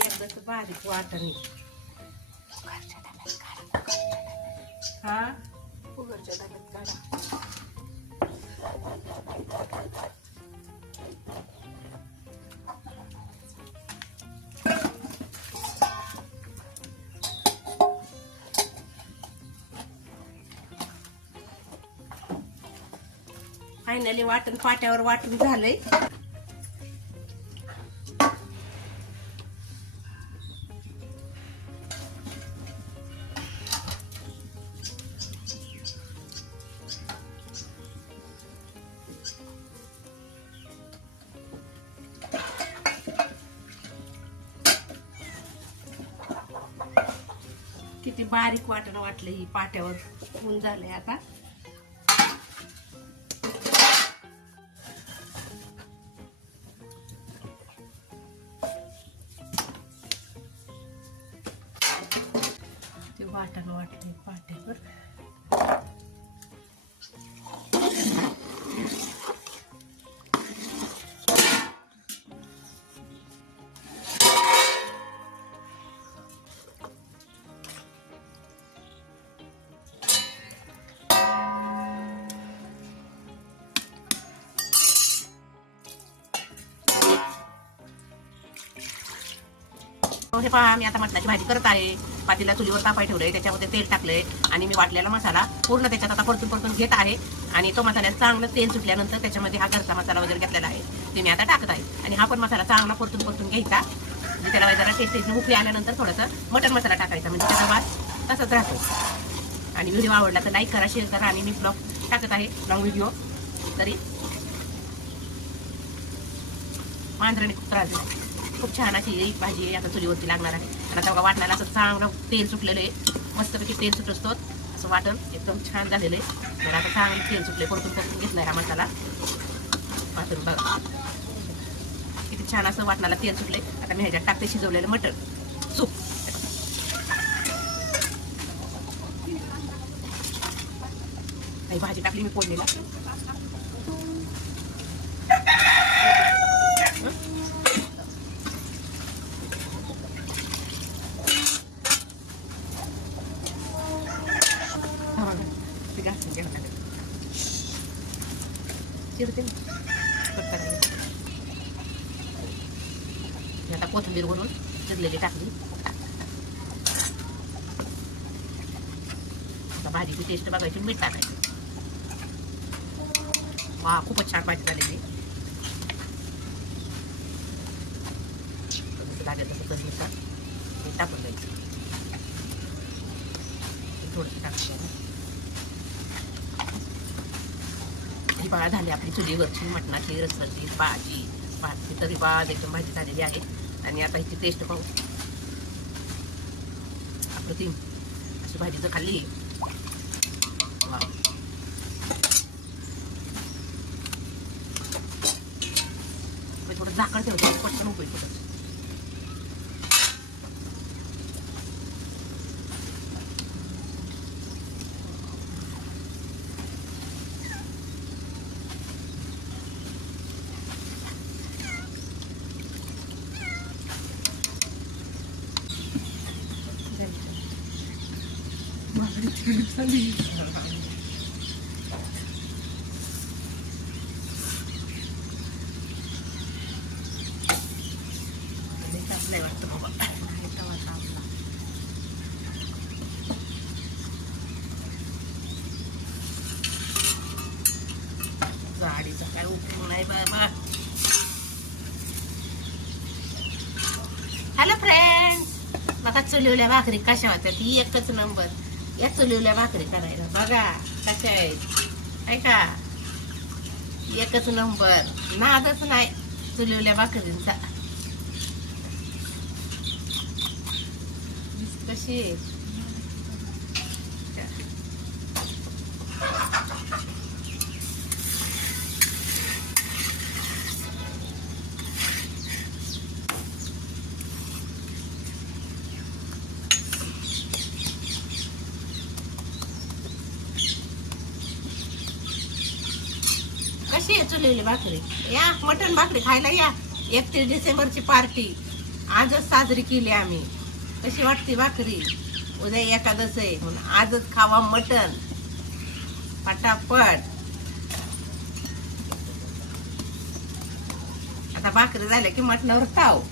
असं बारीक वाटणी हा? उघडच्या डब्यात काढा. फायनली वाटण पाट्यावर वाटून झालंय. किती बारीक वाटण वाटलं ही पाट्यावर. ऊन झालंय आता. ते वाटण वाटले पाट्यावर. हे पहा मी आता मटणाची भाजी करत आहे. पातीला चुलीवर तापाय ठेवलंय त्याच्यामध्ये तेल टाकलंय आणि मी वाटलेला मसाला पूर्ण त्याच्यात आता परतून परतून घेत आहे. आणि तो मसाल्यात चांगलं तेल सुटल्यानंतर त्याच्यामध्ये हा घरचा मसाला वगैरे घेतलेला आहे. ते मी आता टाकत आहे. आणि हा पण मसाला चांगला परतून परतून घ्यायचा. म्हणजे त्याला जरा टेस्ट उकळी आल्यानंतर थोडंसं मटण मसाला टाकायचा. म्हणजे त्याचा वास तसंच राहतो. आणि व्हिडिओ आवडला तर लाईक करा शेअर करा आणि मी ब्लॉग टाकत आहे. लॉंग व्हिडिओ तरी मांजराने खूप त्रास दिला. खूप छान अशी भाजी आहे आता चुलीवरती लागणार आहे. आणि आता बघा वाटणाला असं चांगलं तेल सुटलेलं आहे. मस्तपैकी तेल सुट असतो. असं वाटण एकदम छान झालेलं आहे. तर आता चांगलं तेल सुटले परतून परतून घेतलाय हा मसाला. वाटून बघा. किती छान असं वाटणाला तेल सुटले आता मी ह्याच्यात टाकते शिजवलेलं मटण. सूप. भाजी टाकली मी फोडणीला हा बघा. ते घासून घ्यावं लागेल. चिरते आता कोथंबीर वरून चिरलेली टाकली आता भाजीची टेस्ट बघायची मीठ टाकायची वा खूपच छान भाजी झालेली जसं लागेल तसं चटणीचा टाकून द्यायचं. थोडंसं टाकायचं ही झाली आपली चुलीवरची मटणाची रसाची भाजी भाजी तरी बाज एकदम भाजी झालेली आहे. आणि आता हिची टेस्ट पाहू. अप्रतिम अशी भाजी जर खाल्ली थोडं झाकण ठेवतो. पटकन उकळी पडत लई तापलंय वाटतं बाबा नाही तवा तापला. गाडीचा काय उपयोग नाही बाबा. हॅलो फ्रेंड्स बघा चुलिवल्या भाकरी कशा होत्या ती एकच नंबर या चुलिवल्या भाकरी करायला बघा कशा आहेत ऐका एकच नंबर नादच नाही चुलिवल्या भाकरींचा कशी आहे कशी आहे भाकरी. या मटण भाकरी खायला या. एकतीस डिसेंबरची पार्टी. आजच साजरी केली आम्ही. कशी वाटते भाकरी? उद्या एखादच आहे म्हणून आजच खावा मटण. पटापट. आता भाकरी झाल्या की मटणावर ताव.